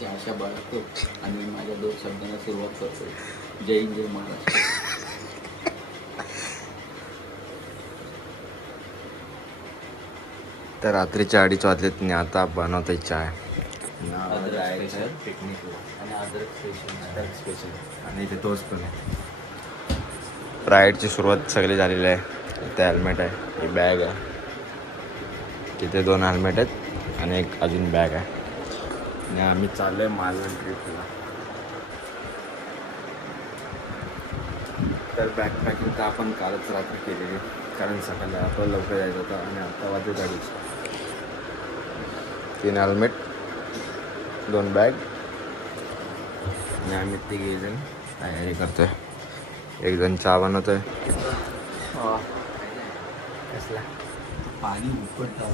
अशी आशा बाळगतो आणि माझ्या 2 शब्दांना सुरुवात करतो. जय हिंद, जय महाराष्ट्र. तर रात्रीचे 2:30 वाजलेत आणि आता बनवतोय चाय. पिकनिक आणि अदरक स्पेशल आणि इथे तोच पण आहे. राईडची सुरुवात सगळी झालेली आहे. इथे हेल्मेट आहे, ही बॅग आहे, तिथे 2 हेल्मेट आहेत आणि एक अजून बॅग आहे. आणि आम्ही चाललो आहे मालवण ट्रिपला. तर बॅकपॅकिंग तर आपण कालच रात्री केलेली, कारण सकाळी आपल्याला लवकर जायचं होतं आणि आता वाजले 2:30. 3 हेल्मेट, 2 बॅग आणि आम्ही 3 जण तयारी करतोय. एक जण चहा बनवतोय. कसला पाणी उकडतं.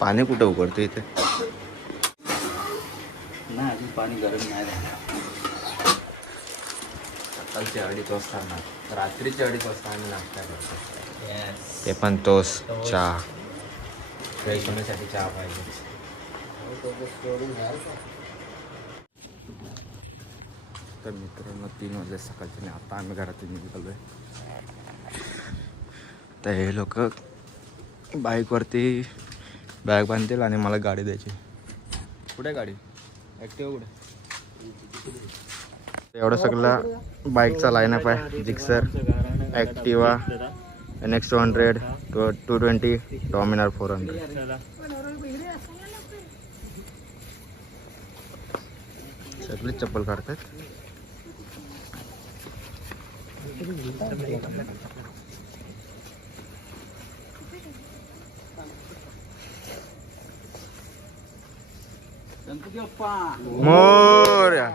पाणी कुठं उकडतो इथे? नाही, अजून पाणी गरम नाही झालं. सकाळचे 2:30 वाजता ना, रात्रीचे 2:30 वाजता आम्ही नाश्ता करतो. ते Yes. पण तोच चहा. फ्रेश होण्यासाठी चहा पाहिजे. तर मित्रांनो 3 वाजले सकाळचे आणि आता आम्ही घरातून निघालो आहे. तर हे लोक बाईकवरती बॅग बांधतील आणि मला गाडी द्यायची. कुठे गाडी? ॲक्टिवा कुठे? एवढं सगळं बाईकचा लाईनअप आहे. Gixxer, Activa, NX 200, 220, Dominar 400. सगळीच चप्पल काढतात. मोरया.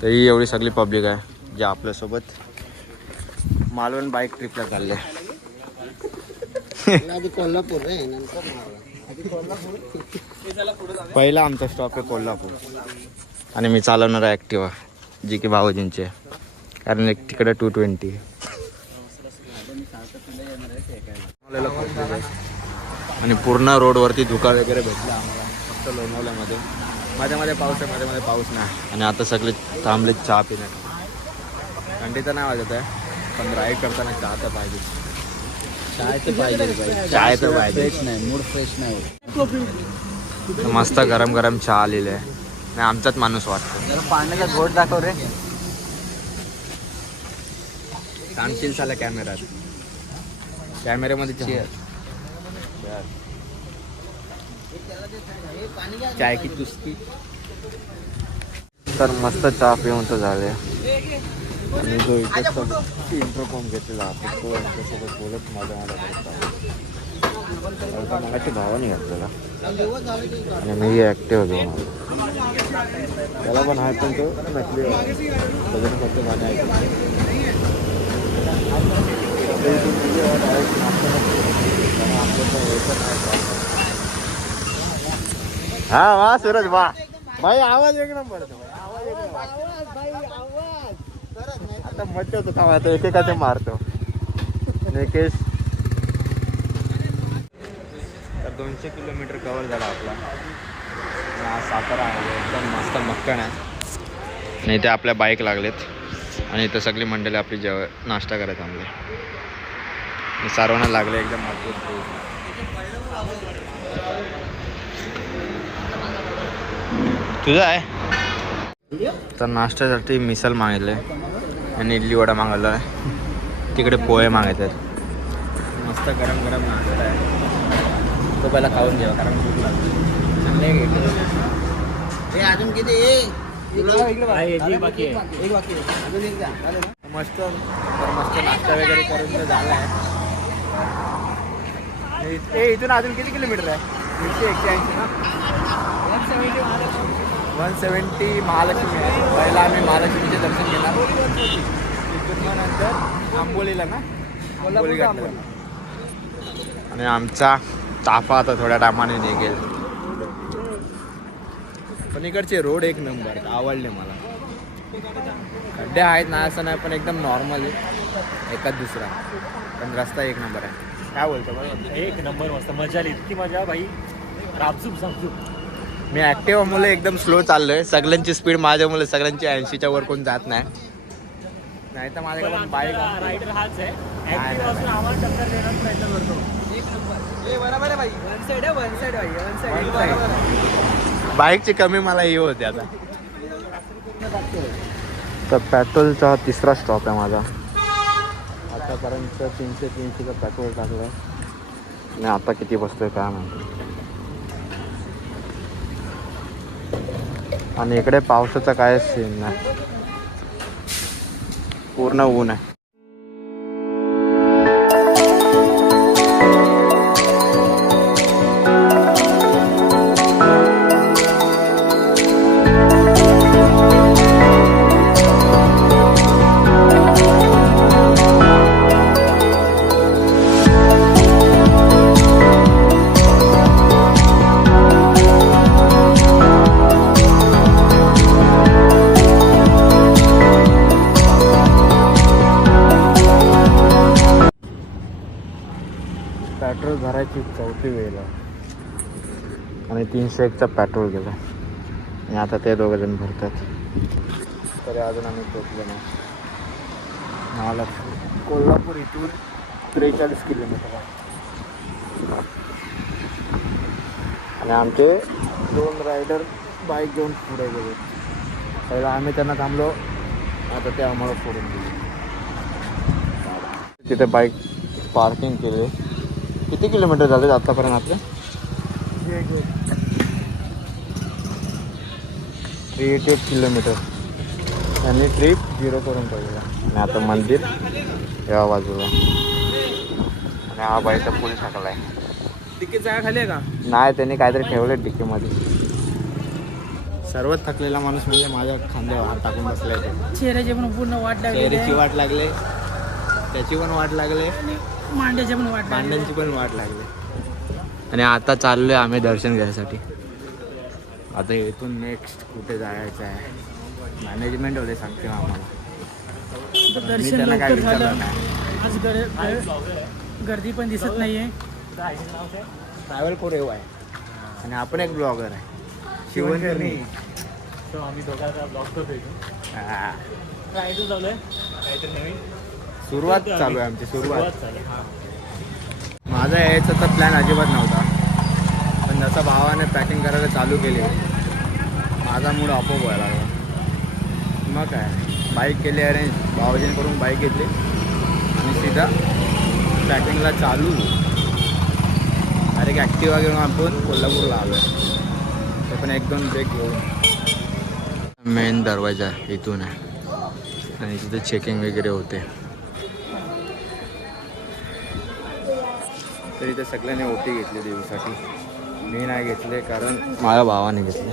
तर ही एवढी सगळी पब्लिक आहे जे आपल्यासोबत मालवण बाईक ट्रिपला चालले. आधी कोल्हापूर रे, नंतर पहिला आमचा स्टॉप आहे कोल्हापूर आणि मी चालवणार आहे ॲक्टिवा, जी की भाऊजींची आहे, कारण एक तिकडे 220. आणि पूर्ण रोडवरती धुका वगैरे भेटला आम्हाला, फक्त लोणावल्यामध्ये. मध्ये पाऊस आहे, मध्ये पाऊस नाही. आणि आता सगळे थांबले चहा पिण्यात. थंडी तर नाही वाजत आहे, पण राईड करताना चहा तर पाहिजे. चाय तर पाहिजे. चाय तर पाहिजे. फ्रेश नाही, मूड फ्रेश नाही. मस्त गरम गरम चहा आलेले आहे आणि आमचाच माणूस वाटतो. जरा पाण्याचा घोट दाखव रे. सांगशील साला कॅमेऱ्यात, कॅमेऱ्यामध्ये चहा. चाय की चुस्की. तर मस्त चहा पिऊन तर झाले. आणि जो इथे इंटरकॉम घेतलेला आपण तो यांच्यासोबत बोलत माझ्या मगाशी भावाने घातलेला आणि मी ॲक्टिव्ह होतो. त्याला पण आहे, पण तो नकली भजन करतो गाणे ऐकतो. हा वा सूरज वा भाई, आवाज एक नंबर. आता मज्जा होतो थांबा, आता एकेकाचे मारतो. निकेश. तर 200 किलोमीटर कवर झाला आपला. हा सातारा आहे, एकदम मस्त मक्कण आहे. आणि इथे आपल्या बाईक लागलेत आणि इथं सगळी मंडळी आपली नाश्ता करायला थांबले. सर्वांना लागले एकदम मजबूत. तुझं आहे. तर नाश्त्यासाठी मिसल मागितले आणि इडली वडा मागवला आहे. तिकडे पोहे मागितले. मस्त गरम गरम नाश्ता आहे, तो पहिला खाऊन घ्यावा कारण भूक लागली. अजून किती बाकी आहे. मस्त. तर मस्त नाश्ता वगैरे करून तर झाला आहे. इथून अजून किती किलोमीटर आहे? 180 ना. 170 महालक्ष्मी आहे. पहिला आम्ही महालक्ष्मीचे दर्शन घेणार, तिथून मग नंतर आंबोलीला ना, आंबोली घातलं. आणि आमचा ताफा आता थोड्या टायमाने निघेल. पण इकडचे रोड एक नंबर आवडले मला. खड्डे आहेत ना असं नाही, पण एकदम नॉर्मल आहे. एकाच दुसरा, पण रस्ता एक नंबर आहे. काय बोलतो बरोबर? एक नंबर मस्त मजा आली, इतकी मजा भाई. राबझुप झपझुप. मी ॲक्टिवा मुले एकदम स्लो चाललोय. सगळ्यांची स्पीड माझ्या मुले सगळ्यांची 80च्या वर कोण जात नाही. नाही तर माझ्याकडे पण बाईक रायडर हाच आहे. ऍक्टिव्ह असून आम्हाला टक्कर देण्याचा प्रयत्न करतो. बाईकची कमी मला ही होते आता. तर पेट्रोलचा तिसरा स्टॉप आहे माझा. आतापर्यंत 300 पेट्रोल टाकलं आणि आता किती बसतोय काय माहिती. आणि इकडे पावसाचा काय सीन नाही, पूर्ण ऊन आहे. पेट्रोल भरायची 4थी वेळ आणि 301चा पेट्रोल गेला आणि आता ते दोघंजण भरतात. तरी अजून आम्ही पोचलो नाही. मला कोल्हापूर इथून 43 किलोमीटर आहे आणि आमचे 2 रायडर बाईक घेऊन पुढे गेले. पहिला आम्ही त्यांना थांबलो, आता ते आम्हाला फोडून दिले. तिथे बाईक पार्किंग केली. किती किलोमीटर झाले आतापर्यंत आपले? 380 किलोमीटर. त्यांनी ट्रिप 0 करून ठेवलेला. आणि आता मंदिर या बाजूला आणि हा बाईचा पूल टाकलाय. तिकीट जागा खाली आहे का? नाही, त्यांनी काहीतरी ठेवलं डिक्कीमध्ये. सर्वात थकलेला माणूस म्हणजे माझ्या खांद्यावर हात टाकून बसलाय. चेहऱ्याची पण पूर्ण वाट लागली, चेहऱ्याची वाट लागले, त्याची पण वाट लागले, मांड्याची पण वाट लागली, मांड्यांची पण वाट लागली. आणि आता चाललोय आम्ही दर्शन घ्यायसाठी. आता इथून नेक्स्ट कुठे जायचं आहे मॅनेजमेंट होते सांगते आम्हाला. मी दर्शन त्याला काय लवकर विचारलं झालं. नाही. आज गर्दी पण दिसत नाहीये. ट्रॅव्हल कोरेव आहे आणि आपण एक ब्लॉगर आहे, शिवनकरणी. आम्ही दोघांचा ब्लॉग करतोय. हा. काय चालू काहीतरी नवीन सुरुवात चालू आहे आमची, सुरुवात. चालू. माझा यायचा तर प्लॅन अजिबात नव्हता, पण जसं भावाने पॅकिंग करायला चालू केली माझा मूड आपोआप व्हायला लागला. मग काय, बाईक केली अरेंज, भावाजींकडून बाईक घेतली आणि सीधा पॅकिंगला चालू. अरे ॲक्टिवा घेऊन आपण कोल्हापूरला आलो आहे. ते पण 1-2 ब्रेक घेऊन. मेन दरवाजा इथून आहे आणि तिथे चेकिंग वगैरे होते. तर इथे सगळ्यांनी ओटी घेतली देवीसाठी. मी नाही घेतले कारण माझ्या भावाने घेतले.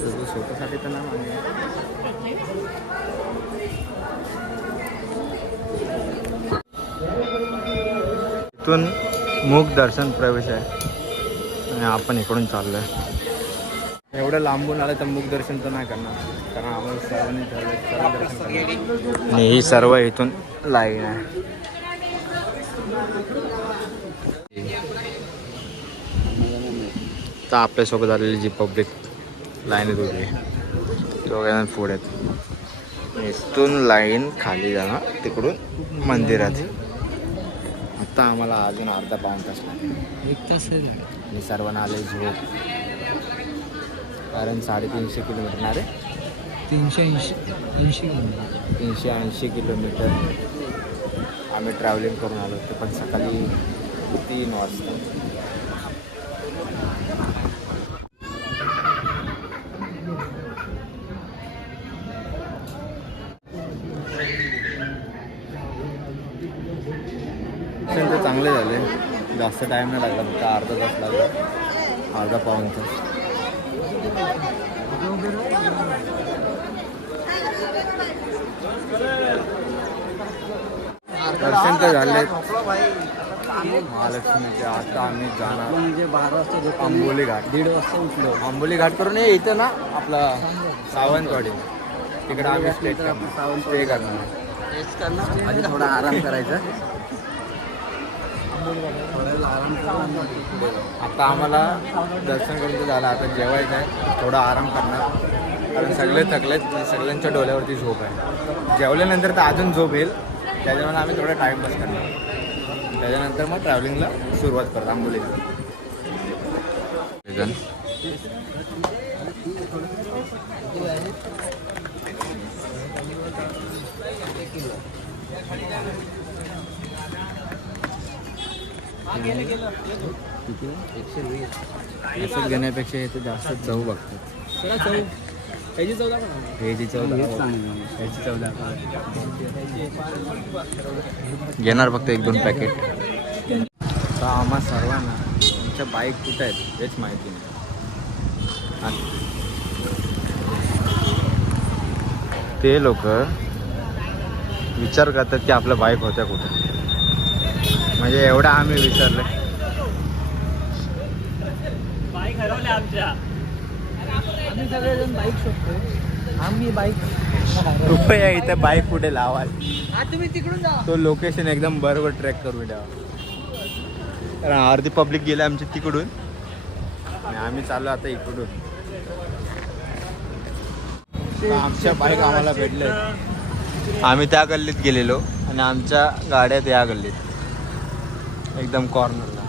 तर स्वतःसाठी तर नाही मागणे. इथून मूक दर्शन प्रवेश आहे आणि आपण इकडून चाललो आहे. एवढं लांबून आलं तर मूक दर्शन तर नाही करणार, कारण आम्हाला सर्वांनी ठरलं दर्शन करणार. आणि ही सर्व इथून लाईन आहे. तर आपल्यासोबत आलेली जी पब्लिक लाईनीत उभी आहे दोघांना पुढे आहेत. इथून लाईन खाली जाणार तिकडून मंदिरात. आत्ता आम्हाला अजून अर्धा पाऊण तास लागेल, 1 तास आणि सर्वांना आले झोप. कारण 350 किलोमीटर ना रे, 380 किलोमीटर आम्ही ट्रॅव्हलिंग करून आलो. ते पण सकाळी 3 वाजता. तर चांगले झाले, जास्त टाईम नाही लागला, फक्त अर्धा तास लागला, अर्धा पाऊण तास. दर्शन तर झाले महालक्ष्मीचे. आता आम्ही जाणार म्हणजे 12 वाजता आंबोली घाट. 1:30 वाजता उठलो. आंबोली घाट करून इथं ना आपला सावंतवाडी, तिकडे आम्ही स्टे करणार. रेस्ट करणार आणि थोडा आराम करायचा. आता आम्हाला दर्शन करून तर झालं, आता जेवायचं आहे, थोडा आराम करणार कारण सगळे थकलेत, सगळ्यांच्या डोळ्यावरती झोप आहे. जेवल्यानंतर तर अजून झोप येईल, त्याच्यामुळे आम्ही थोडा टाईमपास करणार. त्याच्यानंतर मग ट्रॅव्हलिंगला सुरुवात करतो आंबोलीला. असं घेण्यापेक्षा इथे जास्त चव बघतात. ह्याची चव घेणार फक्त 1-2 पॅकेट. तर आम्हा सर्वांना तुमच्या बाईक कुठं आहेत हेच माहिती नाही. ते लोक विचार करतात की आपल्या बाईक होत्या कुठे, म्हणजे एवढा आम्ही विचारले. बाईक हरवले आमच्या. आम्ही सगळेजण बाईक शोधतोय. आम्ही बाईक कृपया इथे बाईक कुठे लावाल, तुम्ही तिकडून जा. तो लोकेशन एकदम बरोबर ट्रॅक करून द्यावा. कारण अर्धी पब्लिक गेली आमची तिकडून आणि आम्ही चाललो आता इकडून. आमच्या बाईक आम्हाला भेटले. आम्ही त्या गल्लीत गेलेलो आणि आमच्या गाड्या त्या गल्लीत एकदम कॉर्नरला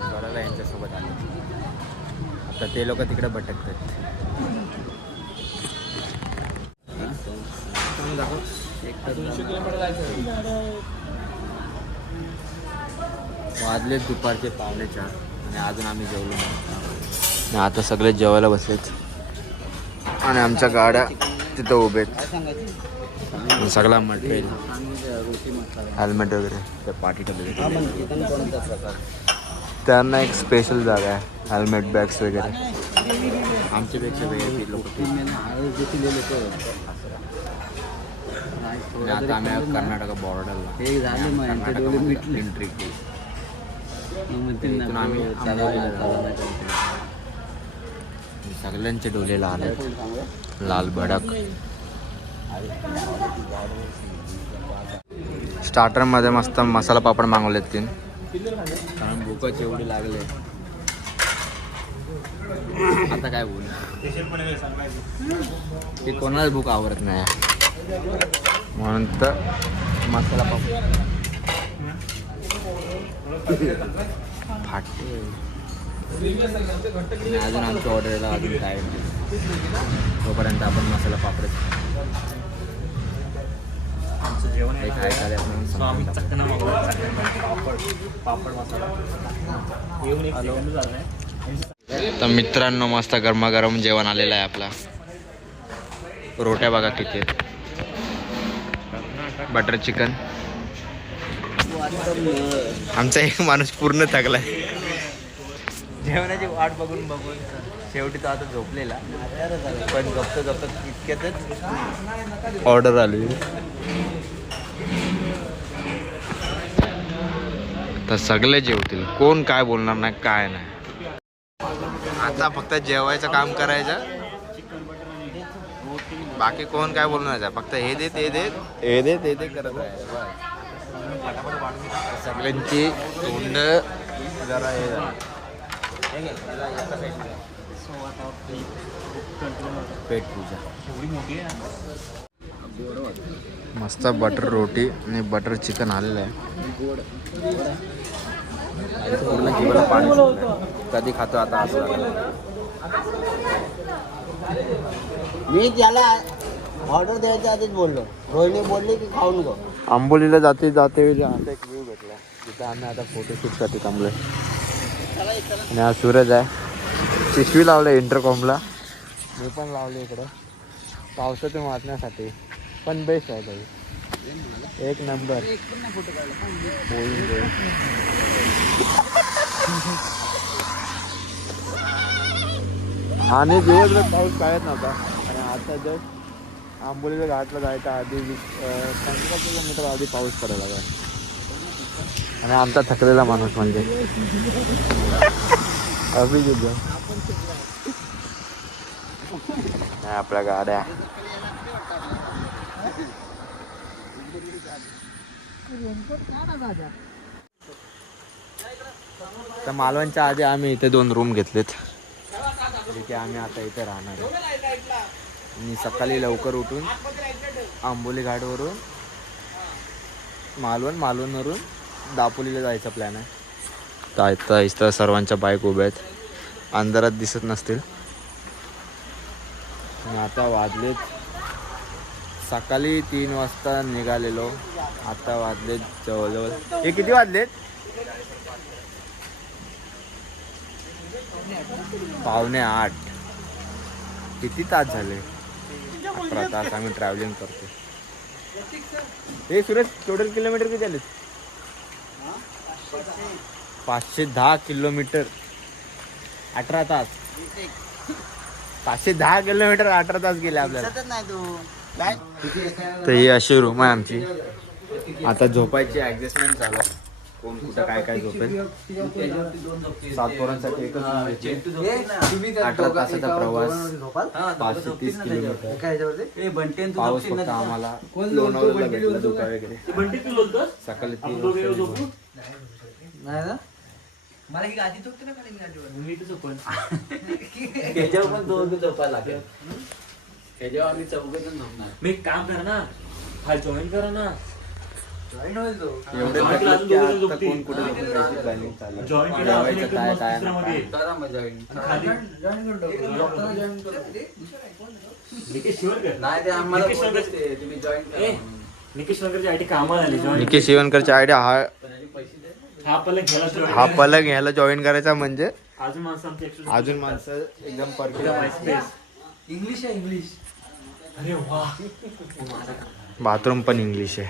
बरोबर यांच्यासोबत आले. आता ते लोक तिकडे भटकतात. वाजले दुपारचे 3:45 आणि अजून आम्ही जेवलो नाही. आता सगळे जेवायला बसलेत आणि आमच्या गाड्या तिथं उभेत. सगळा मटेरियल हेल्मेट वगैरे त्या पाठी टाकले. त्यांना एक स्पेशल जागा आहे, हेल्मेट बॅग्स वगैरे. आमच्यापेक्षा वेगळे लोक. आता आम्ही कर्नाटक बॉर्डरला एंट्री केली. आम्ही सगळ्यांचे डोले लाल आहेत, लाल भडक. स्टार्टरमध्ये मस्त मसाला पापड मागवलेत 3 कारण भूकच एवढी लागले. आता काय बोलू, ते कोणालाच भूक आवडत नाही म्हणून तर मसाला पापड फाटते. अजून आमच्या ऑर्डरला अजून टाईम तोपर्यंत आपण मसाला पापड एक आहे तर मित्रांनो, मस्त गरमागरम जेवण आलेलं आहे आपला. रोट्या बघा किती आहेत, बटर चिकन. आमचा एक माणूस पूर्ण थकलाय जेवणाची वाट बघून बघून. शेवटी तो आता झोपलेला, पण गप्प इतक्यातच ऑर्डर आली. तर सगळे जेवतील, कोण काय बोलणार नाही, काय नाही. आता फक्त जेवायचं काम करायचं, बाकी कोण काय बोलणार नाही. फक्त हे दे ते दे, हे दे ते दे करत राहायचं. सगळ्यांची तोंड जरा हे पेट पूजा. मस्त बटर रोटी आणि बटर चिकन आलेलं आहे. पूर्ण जीवाला पाणी कधी खातो आता असं. मी त्याला ऑर्डर द्यायच्या आधीच बोललो, रोहिणी बोलली की खाऊन गो. आंबोलीला जाते आता एक व्ह्यू भेटला तिथं आम्ही आता फोटोशूटसाठी थांबलोय. आणि हा सूरज आहे, पिशवी लावलं इंटरकॉमला, मी पण लावले इकडं पावसातून वाचण्यासाठी. पण बेस्ट आहे काही, एक नंबर. आणि दिवसभर पाऊस काढत नव्हता आणि आता जस्ट आंबोलीच्या घाटला जायचा आधी 15 किलोमीटर आधी पाऊस पडायला लागला. आणि आमचा थकलेला माणूस म्हणजे अभिजित आपल्या गाड्या तर मालवणच्या आधी आम्ही इथे 2 रूम घेतलेत, जिथे आम्ही आता इथे राहणार आहे. आणि सकाळी लवकर उठून आंबोली घाटवरून मालवणवरून दापोलीला जायचा प्लॅन आहे. तर इथं सर्वांच्या बाईक उभ्या आहेत, अंधारात दिसत नसतील. आणि आता वाजलेत सकाळी 3 वाजता निघालेलो, आता वाजलेत जवळजवळ हे किती वाजलेत 7:45. किती तास झाले? 11 तास आम्ही ट्रॅव्हलिंग करतो. हे सुरेश टोटल किलोमीटर किती आलेत? 510 किलोमीटर 18 तास. 510 किलोमीटर 18 तास गेले आपल्याला. दिसतच नाही तू काय तर ही अशी रूम आहे आमची. आता झोपायची ऍडजस्टमेंट चालू आहे. कोण कुठं काय काय झोपेल. 7 पोरांसाठी एकच room घ्यायची. 18 तासाचा प्रवास, 530 किलोमीटर. पाऊस फक्त आम्हाला लोणावळ्याला भेटला धुका वगैरे. सकाळी 3 वाजता नाही ना मला ही गादी झोपते ना खाली नीट झोपण. त्याच्यावर पण 2 झोपायला लागेल. त्याच्यावर आम्ही 4 जण झोपणार. मी एक काम करा ना, हा जॉईन करा ना. जॉईन होईल तो. एवढे म्हटलं की आता कोण कुठे झोपून जायची प्लॅनिंग चालू आहे. जेवायचं काय काय नाही. करा मग जॉईन. नाही ते आम्हाला बोलते, तुम्ही जॉईन करा. निकेश नगरची आयडी कामाला आली. निकेश शिवणकरची आयडिया हा पलक घ्यायला हा पलक घ्यायला जॉईन करायचा म्हणजे अजून माणसं आमची extra अजून माणसं एकदम परफेक्ट. इंग्लिश आहे इंग्लिश. अरे वा बाथरूम पण इंग्लिश आहे.